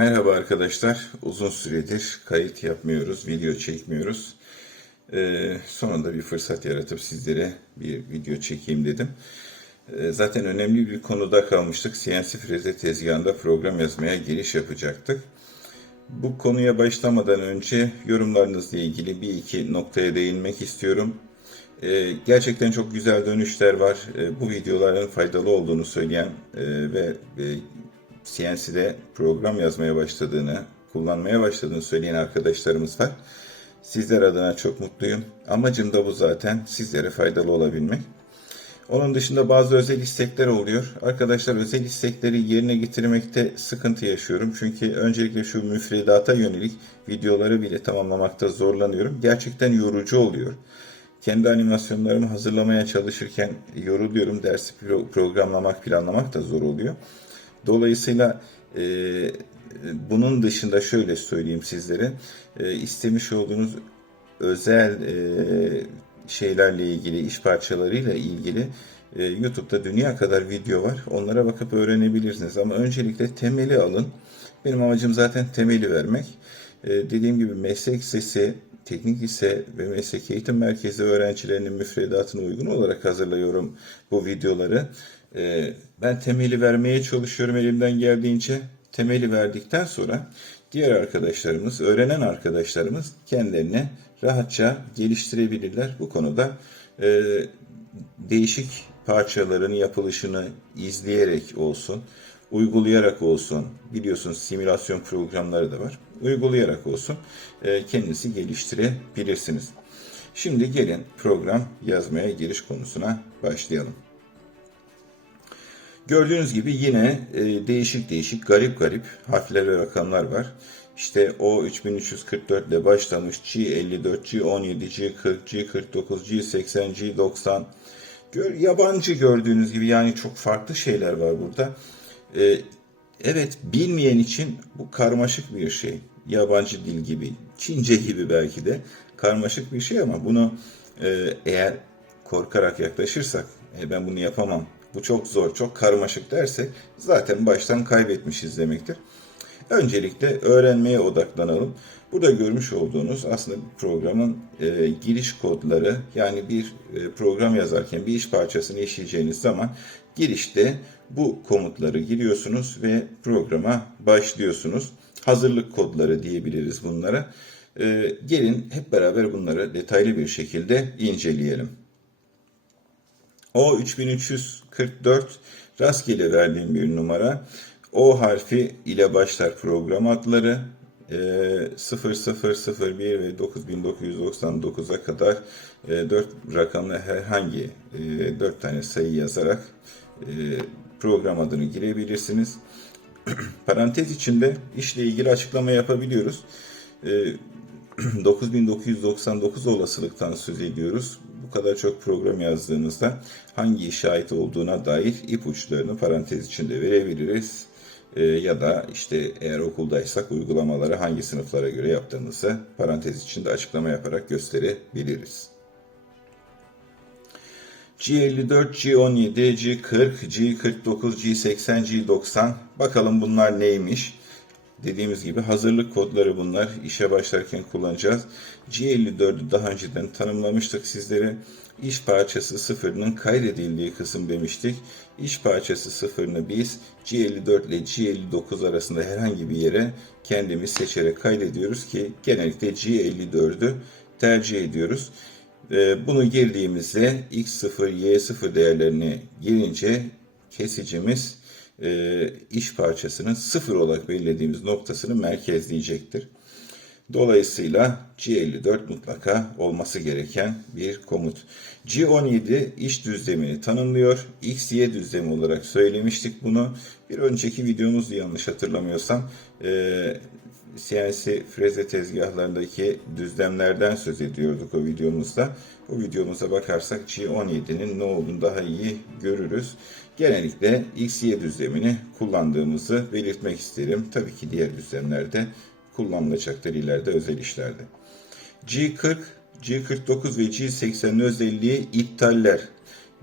Merhaba arkadaşlar. Uzun süredir kayıt yapmıyoruz, video çekmiyoruz. Ee, sonunda bir fırsat yaratıp sizlere bir video çekeyim dedim. Ee, zaten önemli bir konuda kalmıştık. CNC freze tezgahında program yazmaya giriş yapacaktık. Bu konuya başlamadan önce yorumlarınızla ilgili bir iki noktaya değinmek istiyorum. Ee, gerçekten çok güzel dönüşler var. Ee, bu videoların faydalı olduğunu söyleyen e, ve e, CNC'de program yazmaya başladığını, kullanmaya başladığını söyleyen arkadaşlarımız var. Sizler adına çok mutluyum. Amacım da bu zaten sizlere faydalı olabilmek. Onun dışında bazı özel istekler oluyor. Arkadaşlar özel istekleri yerine getirmekte sıkıntı yaşıyorum. Çünkü öncelikle şu müfredata yönelik videoları bile tamamlamakta zorlanıyorum. Gerçekten yorucu oluyor. Kendi animasyonlarımı hazırlamaya çalışırken yoruluyorum. Dersi pro- programlamak, planlamak da zor oluyor. Dolayısıyla e, bunun dışında şöyle söyleyeyim sizlere. E, istemiş olduğunuz özel e, şeylerle ilgili, iş parçalarıyla ilgili e, YouTube'da dünya kadar video var. Onlara bakıp öğrenebilirsiniz. Ama öncelikle temeli alın. Benim amacım zaten temeli vermek. E, dediğim gibi meslek sesi, teknik lise ve meslek eğitim merkezi öğrencilerinin müfredatına uygun olarak hazırlıyorum bu videoları. E, ben temeli vermeye çalışıyorum elimden geldiğince. Temeli verdikten sonra diğer arkadaşlarımız, öğrenen arkadaşlarımız kendilerini rahatça geliştirebilirler. Bu konuda e, değişik parçaların yapılışını izleyerek olsun, uygulayarak olsun, biliyorsunuz simülasyon programları da var, uygulayarak olsun e, kendinizi geliştirebilirsiniz. Şimdi gelin program yazmaya giriş konusuna başlayalım. Gördüğünüz gibi yine e, değişik değişik garip garip harfler ve rakamlar var. İşte o 3344 ile başlamış G54, G17, G40, G49, G80, G90. Gör, yabancı gördüğünüz gibi yani çok farklı şeyler var burada. E, evet bilmeyen için bu karmaşık bir şey. Yabancı dil gibi, Çince gibi belki de karmaşık bir şey ama bunu e, eğer korkarak yaklaşırsak e, ben bunu yapamam bu çok zor, çok karmaşık dersek zaten baştan kaybetmişiz demektir. Öncelikle öğrenmeye odaklanalım. Burada görmüş olduğunuz aslında programın e, giriş kodları yani bir e, program yazarken bir iş parçasını işleyeceğiniz zaman girişte bu komutları giriyorsunuz ve programa başlıyorsunuz. Hazırlık kodları diyebiliriz bunlara. E, gelin hep beraber bunları detaylı bir şekilde inceleyelim. O 3344 rastgele verdiğim bir numara. O harfi ile başlar program adları. E, 0001 ve 9999'a kadar e, 4 rakamlı herhangi e, 4 tane sayı yazarak e, program adını girebilirsiniz. Parantez içinde işle ilgili açıklama yapabiliyoruz. E, 9999 olasılıktan söz ediyoruz bu kadar çok program yazdığımızda hangi işe ait olduğuna dair ipuçlarını parantez içinde verebiliriz. E, ya da işte eğer okuldaysak uygulamaları hangi sınıflara göre yaptığımızı parantez içinde açıklama yaparak gösterebiliriz. G54, G17, G40, G49, G80, G90 bakalım bunlar neymiş? Dediğimiz gibi hazırlık kodları bunlar. İşe başlarken kullanacağız. G54'ü daha önceden tanımlamıştık sizlere. İş parçası sıfırının kaydedildiği kısım demiştik. İş parçası sıfırını biz G54 ile G59 arasında herhangi bir yere kendimiz seçerek kaydediyoruz ki genellikle G54'ü tercih ediyoruz. Ee, bunu girdiğimizde X0, Y0 değerlerini girince kesicimiz e, iş parçasının sıfır olarak belirlediğimiz noktasını merkezleyecektir. Dolayısıyla G54 mutlaka olması gereken bir komut. G17 iş düzlemini tanımlıyor. X, Y düzlemi olarak söylemiştik bunu. Bir önceki videomuzda yanlış hatırlamıyorsam e, CNC freze tezgahlarındaki düzlemlerden söz ediyorduk o videomuzda. O videomuza bakarsak G17'nin ne olduğunu daha iyi görürüz. Genellikle XY düzlemini kullandığımızı belirtmek isterim. Tabii ki diğer düzlemlerde kullanılacaktır ileride özel işlerde. G40, G49 ve G80'in özelliği iptaller.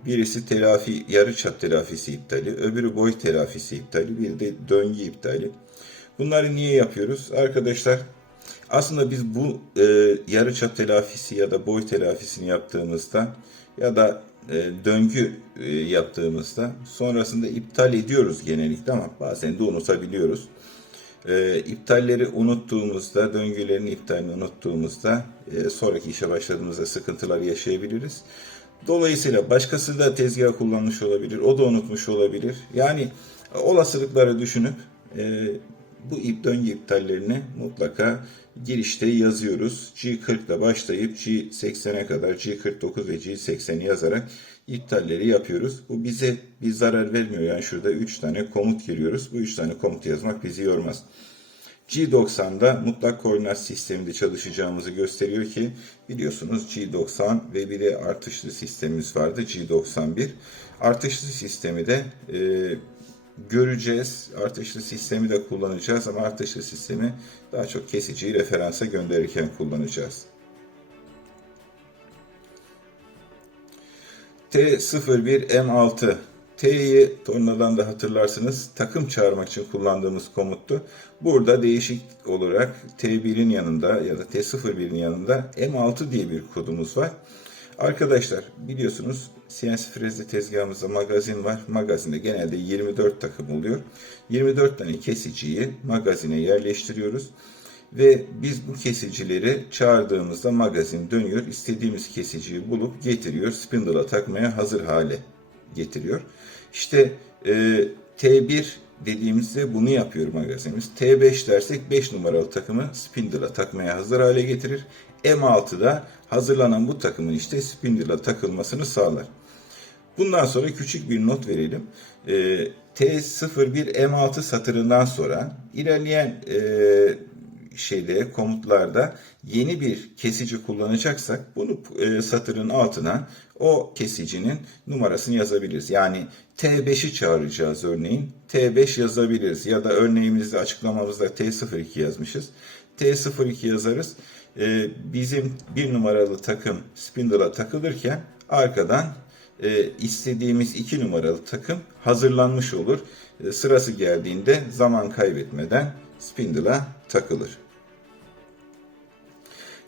Birisi telafi, yarı çap telafisi iptali, öbürü boy telafisi iptali, bir de döngü iptali. Bunları niye yapıyoruz? Arkadaşlar aslında biz bu e, yarıçap telafisi ya da boy telafisini yaptığımızda ya da döngü e, yaptığımızda sonrasında iptal ediyoruz genellikle ama bazen de unutabiliyoruz. E, iptalleri unuttuğumuzda, döngülerin iptalini unuttuğumuzda e, sonraki işe başladığımızda sıkıntılar yaşayabiliriz. Dolayısıyla başkası da tezgah kullanmış olabilir, o da unutmuş olabilir. Yani olasılıkları düşünüp e, bu ip döngü iptallerini mutlaka girişte yazıyoruz. G40 ile başlayıp G80'e kadar G49 ve G80'i yazarak iptalleri yapıyoruz. Bu bize bir zarar vermiyor. Yani şurada 3 tane komut giriyoruz. Bu 3 tane komut yazmak bizi yormaz. G90'da mutlak koordinat sisteminde çalışacağımızı gösteriyor ki biliyorsunuz G90 ve bir de artışlı sistemimiz vardı G91. Artışlı sistemi de e, göreceğiz. Artışlı sistemi de kullanacağız ama artışlı sistemi daha çok kesiciyi referansa gönderirken kullanacağız. T01 M6 T'yi tornadan da hatırlarsınız takım çağırmak için kullandığımız komuttu. Burada değişik olarak T1'in yanında ya da T01'in yanında M6 diye bir kodumuz var. Arkadaşlar biliyorsunuz CNC frezli tezgahımızda magazin var. Magazinde genelde 24 takım oluyor. 24 tane kesiciyi magazine yerleştiriyoruz. Ve biz bu kesicileri çağırdığımızda magazin dönüyor. İstediğimiz kesiciyi bulup getiriyor. Spindle'a takmaya hazır hale getiriyor. İşte e, T1 dediğimizde bunu yapıyor magazinimiz. T5 dersek 5 numaralı takımı spindle'a takmaya hazır hale getirir. M6'da hazırlanan bu takımın işte spindle'a takılmasını sağlar. Bundan sonra küçük bir not verelim. E, T01 M6 satırından sonra ilerleyen e, şeyde komutlarda yeni bir kesici kullanacaksak bunu e, satırın altına o kesicinin numarasını yazabiliriz. Yani T5'i çağıracağız örneğin. T5 yazabiliriz ya da örneğimizde açıklamamızda T02 yazmışız. T02 yazarız. E, bizim bir numaralı takım spindle'a takılırken arkadan e, istediğimiz iki numaralı takım hazırlanmış olur. E, sırası geldiğinde zaman kaybetmeden spindle'a takılır.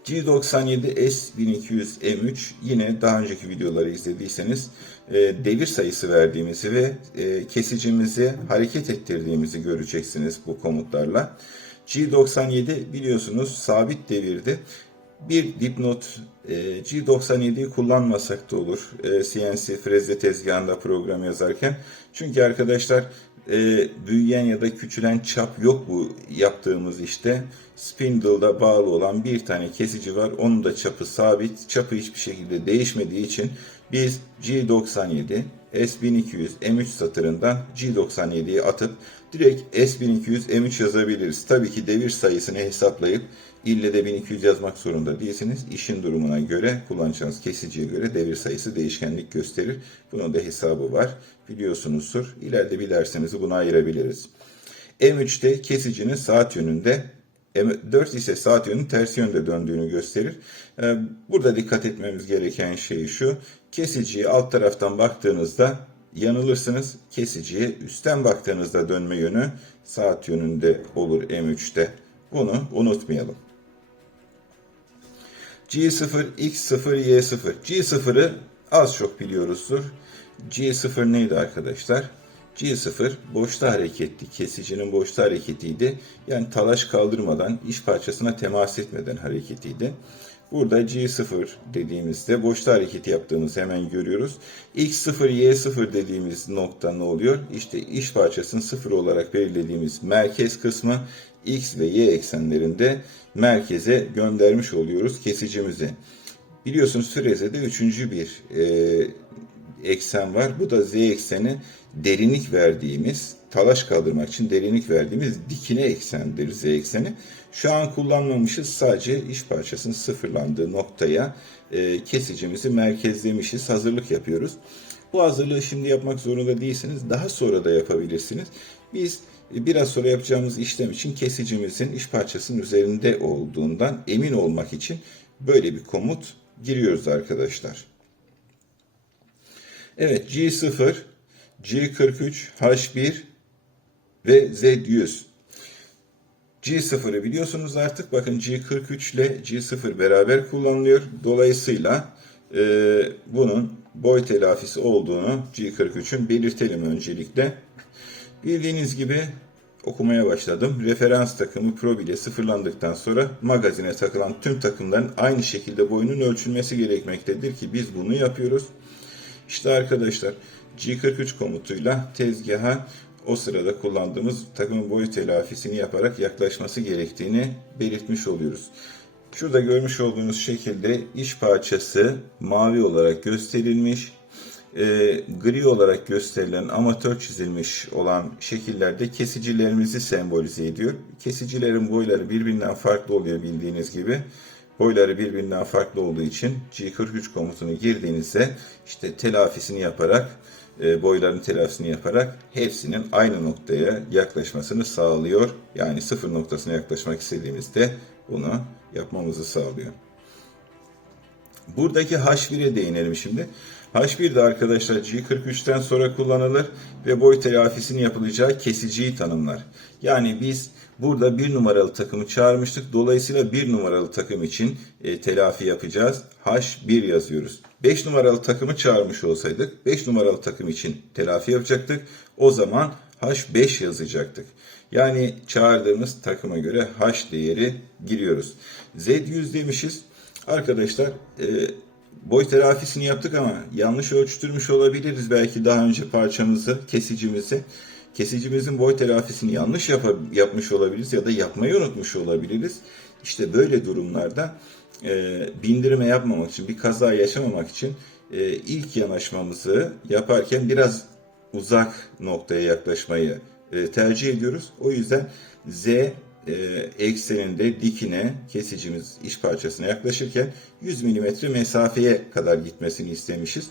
G97 S1200 M3 yine daha önceki videoları izlediyseniz e, devir sayısı verdiğimizi ve e, kesicimizi hareket ettirdiğimizi göreceksiniz bu komutlarla. G97 biliyorsunuz sabit devirde bir dipnot e, G97'yi kullanmasak da olur CNC frezle tezgahında program yazarken. Çünkü arkadaşlar e, büyüyen ya da küçülen çap yok bu yaptığımız işte. Spindle'da bağlı olan bir tane kesici var. Onun da çapı sabit. Çapı hiçbir şekilde değişmediği için biz G97 S1200 M3 satırından G97'yi atıp direkt S1200 M3 yazabiliriz. Tabii ki devir sayısını hesaplayıp ille de 1200 yazmak zorunda değilsiniz. İşin durumuna göre kullanacağınız kesiciye göre devir sayısı değişkenlik gösterir. Bunun da hesabı var. Biliyorsunuzdur. İleride bir dersimizi buna ayırabiliriz. M3'te kesicinin saat yönünde M4 ise saat yönünün ters yönde döndüğünü gösterir. Ee, burada dikkat etmemiz gereken şey şu. Kesiciyi alt taraftan baktığınızda yanılırsınız. Kesiciye üstten baktığınızda dönme yönü saat yönünde olur M3'te. Bunu unutmayalım. G0, X0, Y0. G0'ı az çok biliyoruzdur. G0 neydi arkadaşlar? G0 boşta hareketli, kesicinin boşta hareketiydi. Yani talaş kaldırmadan, iş parçasına temas etmeden hareketiydi. Burada G0 dediğimizde boşta hareketi yaptığımızı hemen görüyoruz. X0, Y0 dediğimiz nokta ne oluyor? İşte iş parçasını sıfır olarak belirlediğimiz merkez kısmı X ve Y eksenlerinde merkeze göndermiş oluyoruz kesicimizi. Biliyorsunuz frezede üçüncü bir e, eksen var. Bu da Z ekseni derinlik verdiğimiz, talaş kaldırmak için derinlik verdiğimiz dikine eksendir Z ekseni. Şu an kullanmamışız. Sadece iş parçasının sıfırlandığı noktaya e, kesicimizi merkezlemişiz. Hazırlık yapıyoruz. Bu hazırlığı şimdi yapmak zorunda değilsiniz. Daha sonra da yapabilirsiniz. Biz e, biraz sonra yapacağımız işlem için kesicimizin iş parçasının üzerinde olduğundan emin olmak için böyle bir komut giriyoruz arkadaşlar. Evet G0, G43, H1 ve Z100. G0'ı biliyorsunuz artık. Bakın G43 ile G0 beraber kullanılıyor. Dolayısıyla e, bunun boy telafisi olduğunu G43'ün belirtelim öncelikle. Bildiğiniz gibi okumaya başladım. Referans takımı Pro ile sıfırlandıktan sonra magazine takılan tüm takımların aynı şekilde boyunun ölçülmesi gerekmektedir ki biz bunu yapıyoruz. İşte arkadaşlar G43 komutuyla tezgaha o sırada kullandığımız takımın boyu telafisini yaparak yaklaşması gerektiğini belirtmiş oluyoruz. Şurada görmüş olduğunuz şekilde iş parçası mavi olarak gösterilmiş. E, gri olarak gösterilen amatör çizilmiş olan şekillerde kesicilerimizi sembolize ediyor. Kesicilerin boyları birbirinden farklı oluyor bildiğiniz gibi. Boyları birbirinden farklı olduğu için G43 komutunu girdiğinizde işte telafisini yaparak boyların telafisini yaparak hepsinin aynı noktaya yaklaşmasını sağlıyor. Yani sıfır noktasına yaklaşmak istediğimizde bunu yapmamızı sağlıyor. Buradaki H1'e değinelim şimdi. H1 de arkadaşlar G43'ten sonra kullanılır ve boy telafisinin yapılacağı kesiciyi tanımlar. Yani biz burada bir numaralı takımı çağırmıştık. Dolayısıyla bir numaralı takım için e, telafi yapacağız. H1 yazıyoruz. 5 numaralı takımı çağırmış olsaydık 5 numaralı takım için telafi yapacaktık. O zaman H5 yazacaktık. Yani çağırdığımız takıma göre H değeri giriyoruz. Z100 demişiz. Arkadaşlar e, boy telafisini yaptık ama yanlış ölçtürmüş olabiliriz belki daha önce parçamızı, kesicimizi. Kesicimizin boy telafisini yanlış yap yapmış olabiliriz ya da yapmayı unutmuş olabiliriz. İşte böyle durumlarda e, bindirme yapmamak için, bir kaza yaşamamak için e, ilk yanaşmamızı yaparken biraz uzak noktaya yaklaşmayı e, tercih ediyoruz. O yüzden Z e, ekseninde dikine kesicimiz iş parçasına yaklaşırken 100 mm mesafeye kadar gitmesini istemişiz.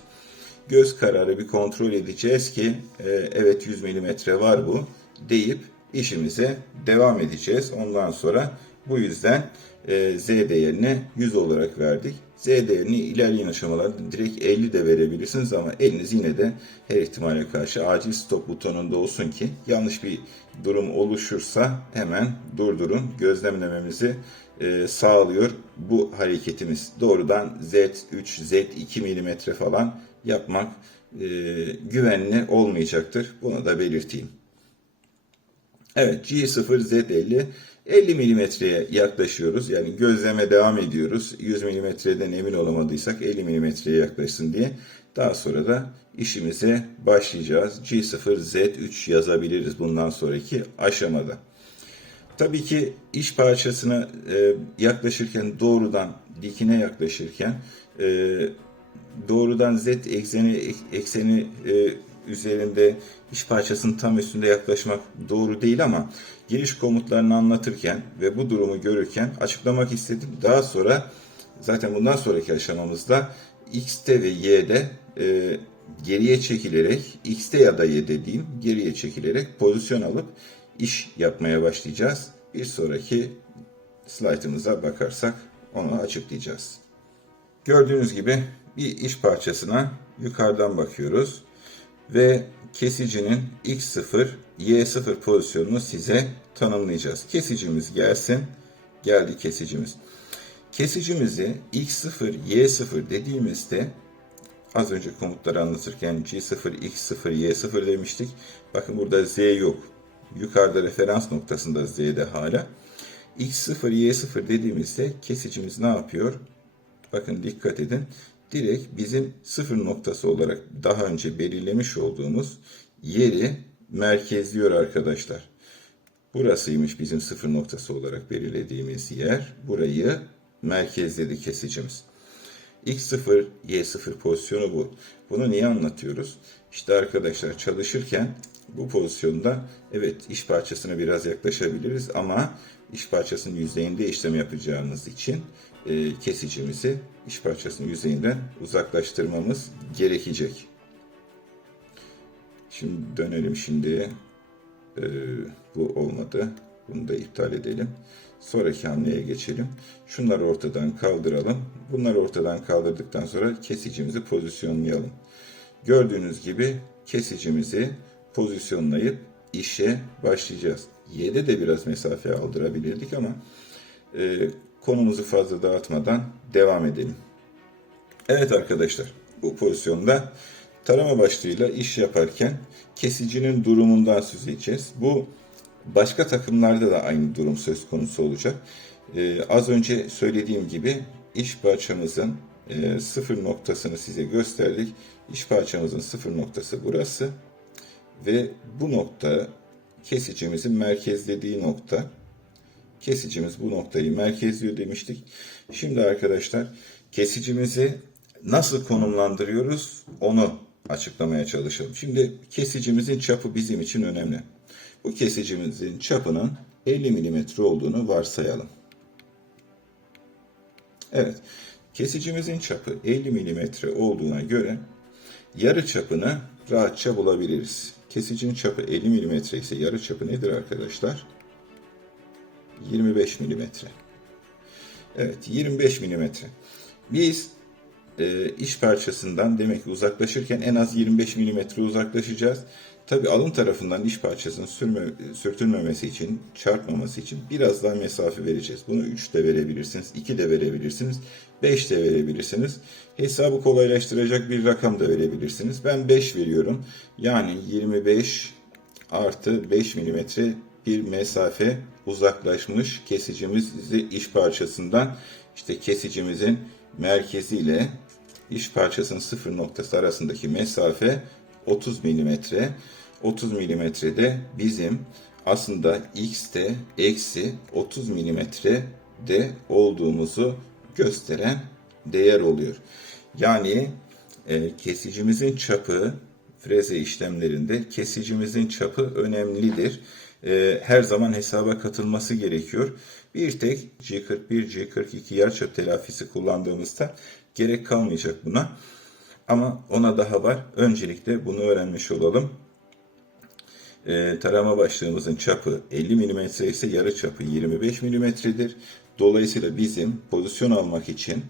Göz kararı bir kontrol edeceğiz ki e, evet 100 mm var bu deyip işimize devam edeceğiz. Ondan sonra bu yüzden e, Z değerini 100 olarak verdik. Z değerini ilerleyen aşamalarda direkt 50 de verebilirsiniz ama eliniz yine de her ihtimale karşı acil stop butonunda olsun ki yanlış bir durum oluşursa hemen durdurun. Gözlemlememizi e, sağlıyor bu hareketimiz. Doğrudan Z3, Z2 mm falan yapmak e, güvenli olmayacaktır. Bunu da belirteyim. Evet G0 Z50 50 milimetreye yaklaşıyoruz. Yani gözleme devam ediyoruz. 100 milimetreden emin olamadıysak 50 milimetreye yaklaşsın diye. Daha sonra da işimize başlayacağız. G0 Z3 yazabiliriz bundan sonraki aşamada. Tabii ki iş parçasına e, yaklaşırken doğrudan dikine yaklaşırken e, doğrudan Z ekseni ekseni e, üzerinde iş parçasının tam üstünde yaklaşmak doğru değil ama giriş komutlarını anlatırken ve bu durumu görürken açıklamak istedim. Daha sonra zaten bundan sonraki aşamamızda X'te ve Y'de e, geriye çekilerek X'te ya da Y'de diyeyim geriye çekilerek pozisyon alıp iş yapmaya başlayacağız. Bir sonraki slaytımıza bakarsak onu açıklayacağız. Gördüğünüz gibi bir iş parçasına yukarıdan bakıyoruz ve kesicinin X0, Y0 pozisyonunu size tanımlayacağız. Kesicimiz gelsin. Geldi kesicimiz. Kesicimizi X0, Y0 dediğimizde az önce komutları anlatırken G0, X0, Y0 demiştik. Bakın burada Z yok. Yukarıda referans noktasında Z'de hala. X0, Y0 dediğimizde kesicimiz ne yapıyor? Bakın dikkat edin direkt bizim sıfır noktası olarak daha önce belirlemiş olduğumuz yeri merkezliyor arkadaşlar. Burasıymış bizim sıfır noktası olarak belirlediğimiz yer. Burayı merkezledi kesicimiz. X0, Y0 pozisyonu bu. Bunu niye anlatıyoruz? İşte arkadaşlar çalışırken bu pozisyonda evet iş parçasına biraz yaklaşabiliriz ama iş parçasının yüzeyinde işlem yapacağımız için e, kesicimizi iş parçasının yüzeyinden uzaklaştırmamız gerekecek. Şimdi dönelim şimdi. E, bu olmadı. Bunu da iptal edelim. Sonraki hamleye geçelim. Şunları ortadan kaldıralım. Bunları ortadan kaldırdıktan sonra kesicimizi pozisyonlayalım. Gördüğünüz gibi kesicimizi pozisyonlayıp işe başlayacağız. Y'de de biraz mesafe aldırabilirdik ama e, konumuzu fazla dağıtmadan devam edelim. Evet arkadaşlar, bu pozisyonda tarama başlığıyla iş yaparken kesicinin durumundan söz edeceğiz. Bu başka takımlarda da aynı durum söz konusu olacak. Ee, az önce söylediğim gibi iş parçamızın e, sıfır noktasını size gösterdik. İş parçamızın sıfır noktası burası ve bu nokta kesicimizin merkezlediği nokta. Kesicimiz bu noktayı merkezliyor demiştik. Şimdi arkadaşlar kesicimizi nasıl konumlandırıyoruz onu açıklamaya çalışalım. Şimdi kesicimizin çapı bizim için önemli. Bu kesicimizin çapının 50 mm olduğunu varsayalım. Evet, kesicimizin çapı 50 mm olduğuna göre yarı çapını rahatça bulabiliriz. Kesicinin çapı 50 mm ise yarı çapı nedir arkadaşlar? 25 mm. Evet, 25 mm. Biz e, iş parçasından demek ki uzaklaşırken en az 25 mm uzaklaşacağız. Tabi alın tarafından iş parçasının sürme, sürtünmemesi için, çarpmaması için biraz daha mesafe vereceğiz. Bunu 3 de verebilirsiniz, 2 de verebilirsiniz, 5 de verebilirsiniz. Hesabı kolaylaştıracak bir rakam da verebilirsiniz. Ben 5 veriyorum. Yani 25 artı 5 milimetre bir mesafe uzaklaşmış kesicimizi iş parçasından işte kesicimizin merkeziyle iş parçasının sıfır noktası arasındaki mesafe 30 milimetre. 30 milimetrede bizim aslında x'te eksi 30 milimetrede olduğumuzu gösteren değer oluyor. Yani e, kesicimizin çapı freze işlemlerinde kesicimizin çapı önemlidir. E, her zaman hesaba katılması gerekiyor. Bir tek G41, G42 yarıçap telafisi kullandığımızda gerek kalmayacak buna. Ama ona daha var. Öncelikle bunu öğrenmiş olalım. E, tarama başlığımızın çapı 50 mm ise yarı çapı 25 mm'dir. Dolayısıyla bizim pozisyon almak için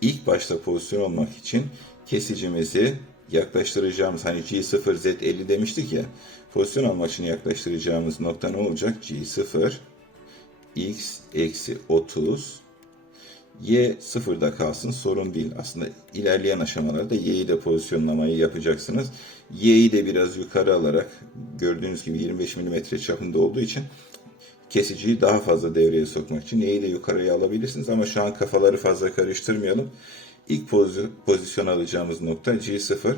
ilk başta pozisyon almak için kesicimizi yaklaştıracağımız hani G0 Z50 demiştik ya pozisyon almak için yaklaştıracağımız nokta ne olacak? G0 x eksi 30 y sıfırda kalsın sorun değil. Aslında ilerleyen aşamalarda y'yi de pozisyonlamayı yapacaksınız. y'yi de biraz yukarı alarak gördüğünüz gibi 25 mm çapında olduğu için kesiciyi daha fazla devreye sokmak için y'yi de yukarıya alabilirsiniz ama şu an kafaları fazla karıştırmayalım. İlk pozisyon alacağımız nokta G0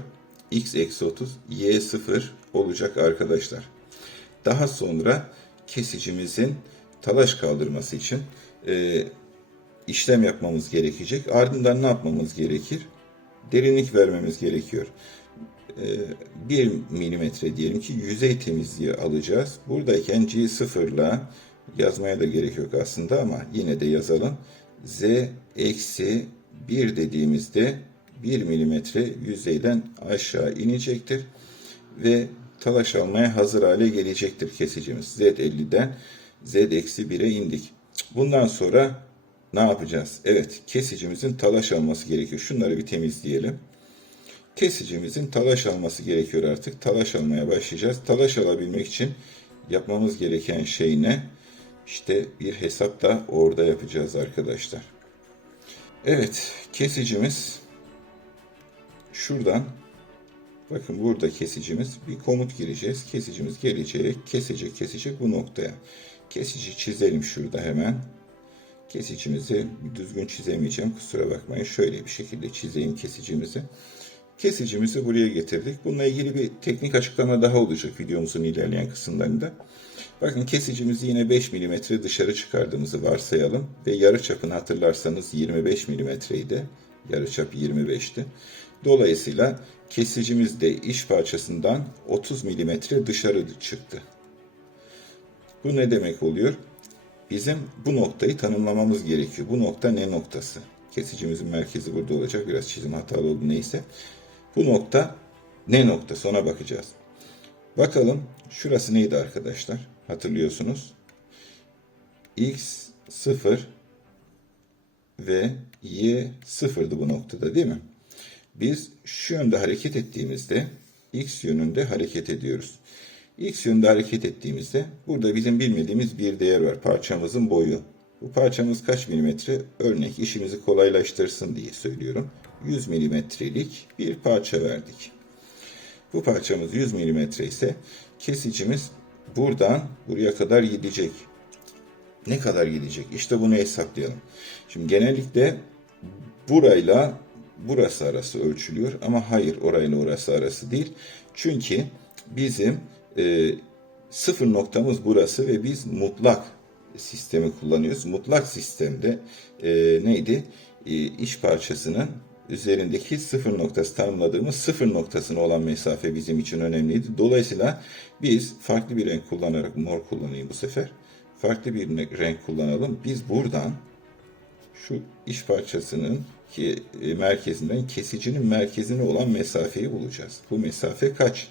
x eksi 30 y 0 olacak arkadaşlar. Daha sonra kesicimizin talaş kaldırması için e, işlem yapmamız gerekecek. Ardından ne yapmamız gerekir? Derinlik vermemiz gerekiyor. E, 1 milimetre diyelim ki yüzey temizliği alacağız. Buradayken G0 ile yazmaya da gerek yok aslında ama yine de yazalım. Z eksi 1 dediğimizde 1 milimetre yüzeyden aşağı inecektir ve talaş almaya hazır hale gelecektir kesicimiz. Z50'den Z-1'e indik. Bundan sonra ne yapacağız? Evet kesicimizin talaş alması gerekiyor. Şunları bir temizleyelim. Kesicimizin talaş alması gerekiyor artık. Talaş almaya başlayacağız. Talaş alabilmek için yapmamız gereken şey ne? İşte bir hesap da orada yapacağız arkadaşlar. Evet kesicimiz şuradan bakın burada kesicimiz bir komut gireceğiz. Kesicimiz gelecek, kesecek, kesecek bu noktaya. Kesici çizelim şurada hemen. Kesicimizi düzgün çizemeyeceğim. Kusura bakmayın. Şöyle bir şekilde çizeyim kesicimizi. Kesicimizi buraya getirdik. Bununla ilgili bir teknik açıklama daha olacak videomuzun ilerleyen kısımlarında. Bakın kesicimizi yine 5 mm dışarı çıkardığımızı varsayalım. Ve yarı çapını hatırlarsanız 25 mm idi. Yarı çap 25'ti. Dolayısıyla kesicimiz de iş parçasından 30 mm dışarı çıktı. Bu ne demek oluyor? Bizim bu noktayı tanımlamamız gerekiyor. Bu nokta ne noktası? Kesicimizin merkezi burada olacak. Biraz çizim hatalı oldu neyse. Bu nokta ne noktası ona bakacağız. Bakalım şurası neydi arkadaşlar? Hatırlıyorsunuz. X 0 ve Y 0'dı bu noktada değil mi? Biz şu yönde hareket ettiğimizde X yönünde hareket ediyoruz. X yönünde hareket ettiğimizde burada bizim bilmediğimiz bir değer var. Parçamızın boyu. Bu parçamız kaç milimetre? Örnek işimizi kolaylaştırsın diye söylüyorum. 100 milimetrelik bir parça verdik. Bu parçamız 100 milimetre ise kesicimiz buradan buraya kadar gidecek. Ne kadar gidecek? İşte bunu hesaplayalım. Şimdi genellikle burayla burası arası ölçülüyor ama hayır orayla orası arası değil. Çünkü bizim e, sıfır noktamız burası ve biz mutlak sistemi kullanıyoruz. Mutlak sistemde e, neydi? E, iş parçasının üzerindeki sıfır noktası tanımladığımız sıfır noktasına olan mesafe bizim için önemliydi. Dolayısıyla biz farklı bir renk kullanarak mor kullanayım bu sefer. Farklı bir renk kullanalım. Biz buradan şu iş parçasının ki e, merkezinden kesicinin merkezine olan mesafeyi bulacağız. Bu mesafe kaç?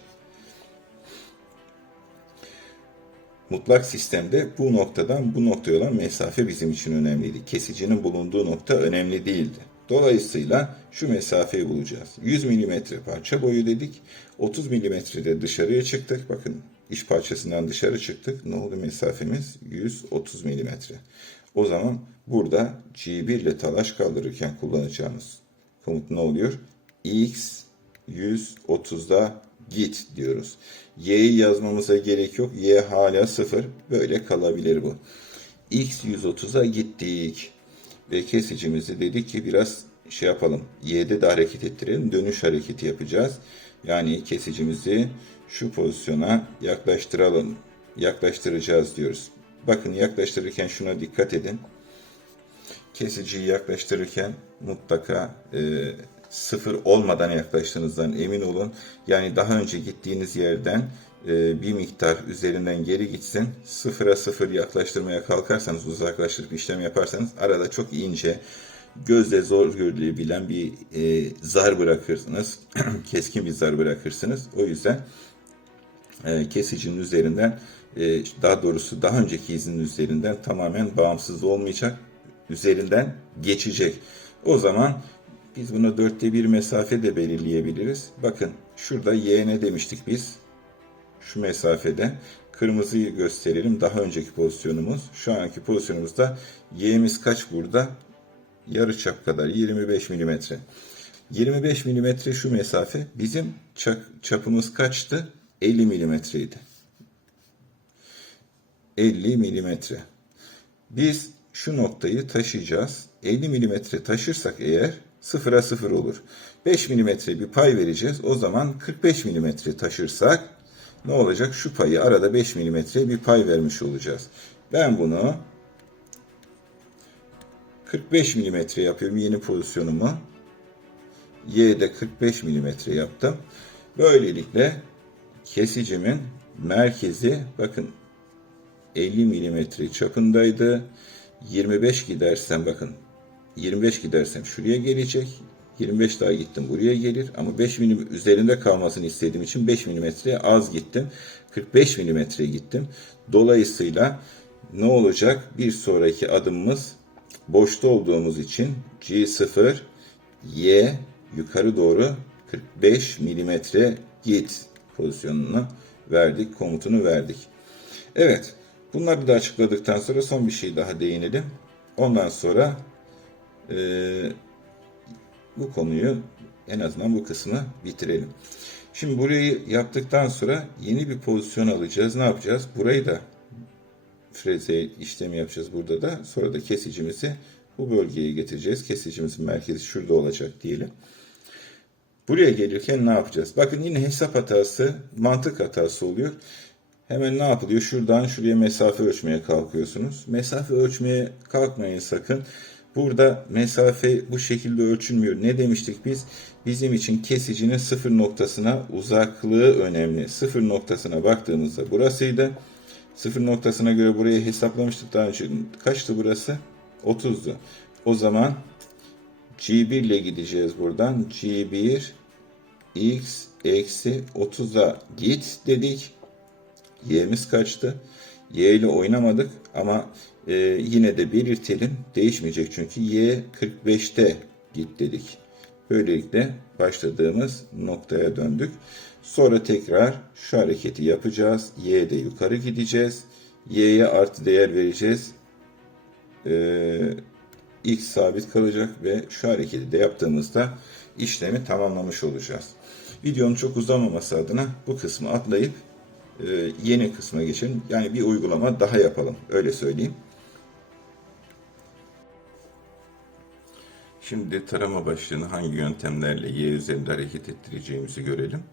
Mutlak sistemde bu noktadan bu noktaya olan mesafe bizim için önemliydi. Kesicinin bulunduğu nokta önemli değildi. Dolayısıyla şu mesafeyi bulacağız. 100 mm parça boyu dedik. 30 mm'de dışarıya çıktık. Bakın iş parçasından dışarı çıktık. Ne oldu mesafemiz? 130 mm. O zaman burada G1 ile talaş kaldırırken kullanacağımız komut ne oluyor? X 130'da git diyoruz. Y'yi yazmamıza gerek yok. Y hala 0. Böyle kalabilir bu. X 130'a gittik. Ve kesicimizi dedik ki biraz şey yapalım. Y'de de hareket ettirelim. Dönüş hareketi yapacağız. Yani kesicimizi şu pozisyona yaklaştıralım. Yaklaştıracağız diyoruz. Bakın yaklaştırırken şuna dikkat edin. Kesiciyi yaklaştırırken mutlaka e, sıfır olmadan yaklaştığınızdan emin olun. Yani daha önce gittiğiniz yerden e, bir miktar üzerinden geri gitsin. Sıfıra sıfır yaklaştırmaya kalkarsanız, uzaklaştırıp işlem yaparsanız arada çok ince, gözle zor görülebilen bir e, zar bırakırsınız. Keskin bir zar bırakırsınız. O yüzden e, kesicinin üzerinden e, daha doğrusu daha önceki izinin üzerinden tamamen bağımsız olmayacak. Üzerinden geçecek. O zaman biz buna dörtte bir mesafe de belirleyebiliriz. Bakın şurada y ne demiştik biz? Şu mesafede. Kırmızıyı gösterelim. Daha önceki pozisyonumuz. Şu anki pozisyonumuzda y'miz kaç burada? Yarı çap kadar 25 milimetre. 25 milimetre şu mesafe. Bizim çapımız kaçtı? 50 milimetreydi. 50 milimetre. Biz şu noktayı taşıyacağız. 50 milimetre taşırsak eğer sıfıra sıfır olur. 5 milimetre bir pay vereceğiz. O zaman 45 milimetre taşırsak ne olacak? Şu payı arada 5 milimetre bir pay vermiş olacağız. Ben bunu 45 milimetre yapıyorum yeni pozisyonumu. Y'de 45 milimetre yaptım. Böylelikle kesicimin merkezi bakın 50 milimetre çapındaydı. 25 gidersem bakın 25 gidersem şuraya gelecek. 25 daha gittim buraya gelir ama 5 milim üzerinde kalmasını istediğim için 5 milimetreye az gittim. 45 milimetreye gittim. Dolayısıyla ne olacak? Bir sonraki adımımız boşta olduğumuz için G0 Y yukarı doğru 45 milimetre git pozisyonunu verdik, komutunu verdik. Evet, bunları da açıkladıktan sonra son bir şey daha değinelim. Ondan sonra e, bu konuyu en azından bu kısmı bitirelim. Şimdi burayı yaptıktan sonra yeni bir pozisyon alacağız. Ne yapacağız? Burayı da freze işlemi yapacağız burada da. Sonra da kesicimizi bu bölgeye getireceğiz. Kesicimizin merkezi şurada olacak diyelim. Buraya gelirken ne yapacağız? Bakın yine hesap hatası, mantık hatası oluyor. Hemen ne yapılıyor? Şuradan şuraya mesafe ölçmeye kalkıyorsunuz. Mesafe ölçmeye kalkmayın sakın. Burada mesafe bu şekilde ölçülmüyor. Ne demiştik biz? Bizim için kesicinin sıfır noktasına uzaklığı önemli. Sıfır noktasına baktığımızda burasıydı. Sıfır noktasına göre burayı hesaplamıştık daha önce. Kaçtı burası? 30'du. O zaman G1 ile gideceğiz buradan. G1 x eksi 30'a git dedik. Y'miz kaçtı? Y ile oynamadık ama e, yine de belirtelim. Değişmeyecek çünkü Y 45'te git dedik. Böylelikle başladığımız noktaya döndük. Sonra tekrar şu hareketi yapacağız. Y'de yukarı gideceğiz. Y'ye artı değer vereceğiz. Ee, X sabit kalacak ve şu hareketi de yaptığımızda işlemi tamamlamış olacağız. Videonun çok uzamaması adına bu kısmı atlayıp e, yeni kısma geçelim. Yani bir uygulama daha yapalım. Öyle söyleyeyim. Şimdi tarama başlığını hangi yöntemlerle Y üzerinde hareket ettireceğimizi görelim.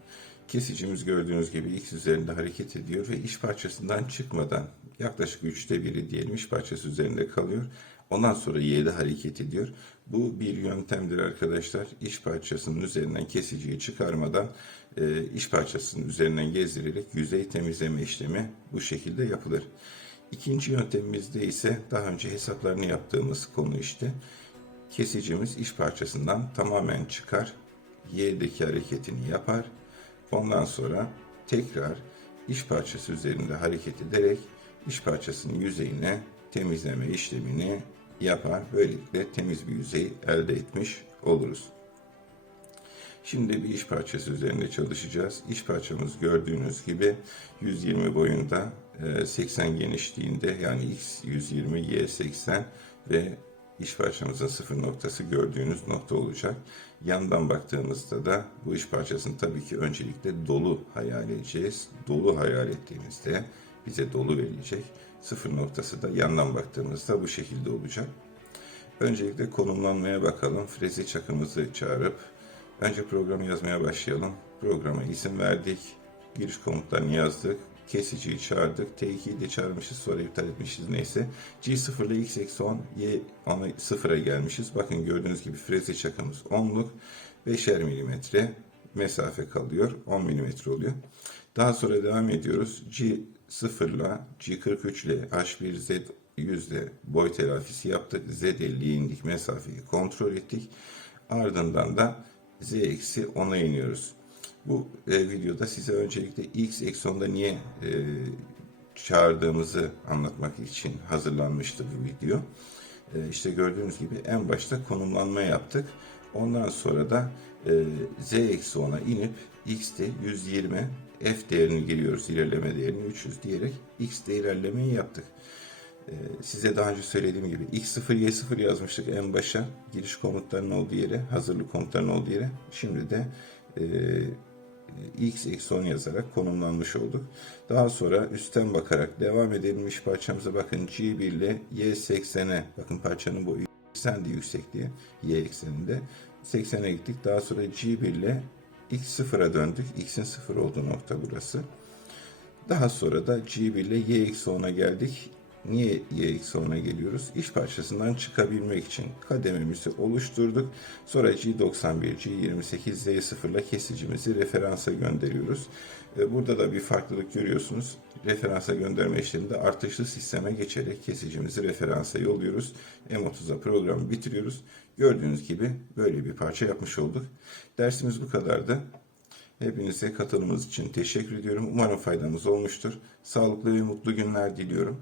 Kesicimiz gördüğünüz gibi X üzerinde hareket ediyor ve iş parçasından çıkmadan yaklaşık üçte biri diyelim iş parçası üzerinde kalıyor. Ondan sonra Y'de hareket ediyor. Bu bir yöntemdir arkadaşlar. İş parçasının üzerinden kesiciyi çıkarmadan e, iş parçasının üzerinden gezdirerek yüzey temizleme işlemi bu şekilde yapılır. İkinci yöntemimizde ise daha önce hesaplarını yaptığımız konu işte. Kesicimiz iş parçasından tamamen çıkar. Y'deki hareketini yapar. Ondan sonra tekrar iş parçası üzerinde hareket ederek iş parçasının yüzeyine temizleme işlemini yapar. Böylelikle temiz bir yüzey elde etmiş oluruz. Şimdi bir iş parçası üzerinde çalışacağız. İş parçamız gördüğünüz gibi 120 boyunda, e, 80 genişliğinde yani X 120, Y 80 ve iş parçamızın sıfır noktası gördüğünüz nokta olacak. Yandan baktığımızda da bu iş parçasını tabii ki öncelikle dolu hayal edeceğiz. Dolu hayal ettiğimizde bize dolu verecek. Sıfır noktası da yandan baktığımızda bu şekilde olacak. Öncelikle konumlanmaya bakalım. Frezi çakımızı çağırıp önce programı yazmaya başlayalım. Programa isim verdik. Giriş komutlarını yazdık. Kesiciyi çağırdık. T2'yi de çağırmışız. Sonra iptal etmişiz neyse. G0 ile X eksi 10. Y 10'a 0'a gelmişiz. Bakın gördüğünüz gibi frezi çakımız 10'luk. 5'er milimetre mesafe kalıyor. 10 milimetre oluyor. Daha sonra devam ediyoruz. G0 ile G43 ile H1Z yüzde boy telafisi yaptık. Z50'ye indik mesafeyi kontrol ettik. Ardından da Z eksi 10'a iniyoruz. Bu e, videoda size öncelikle X eksi 10'da niye e, çağırdığımızı anlatmak için hazırlanmıştı bu video. E, işte gördüğünüz gibi en başta konumlanma yaptık. Ondan sonra da e, Z eksi 10'a inip X'te 120 F değerini giriyoruz ilerleme değerini 300 diyerek X'te ilerlemeyi yaptık. Ee, size daha önce söylediğim gibi X0 Y0 yazmıştık en başa giriş komutlarının olduğu yere hazırlık komutlarının olduğu yere şimdi de e, X eksi 10 yazarak konumlanmış olduk. Daha sonra üstten bakarak devam edilmiş parçamıza bakın G1 ile Y80'e bakın parçanın boyu 80 de yüksekliği Y ekseninde 80'e gittik. Daha sonra G1 ile X0'a döndük. X'in 0 olduğu nokta burası. Daha sonra da G1 ile Y eksi 10'a geldik. Niye y eksi 10'a geliyoruz? İş parçasından çıkabilmek için kadememizi oluşturduk. Sonra G91, G28, Z0 ile kesicimizi referansa gönderiyoruz. E, burada da bir farklılık görüyorsunuz. Referansa gönderme işleminde artışlı sisteme geçerek kesicimizi referansa yolluyoruz. M30'a programı bitiriyoruz. Gördüğünüz gibi böyle bir parça yapmış olduk. Dersimiz bu kadardı. Hepinize katılımınız için teşekkür ediyorum. Umarım faydamız olmuştur. Sağlıklı ve mutlu günler diliyorum.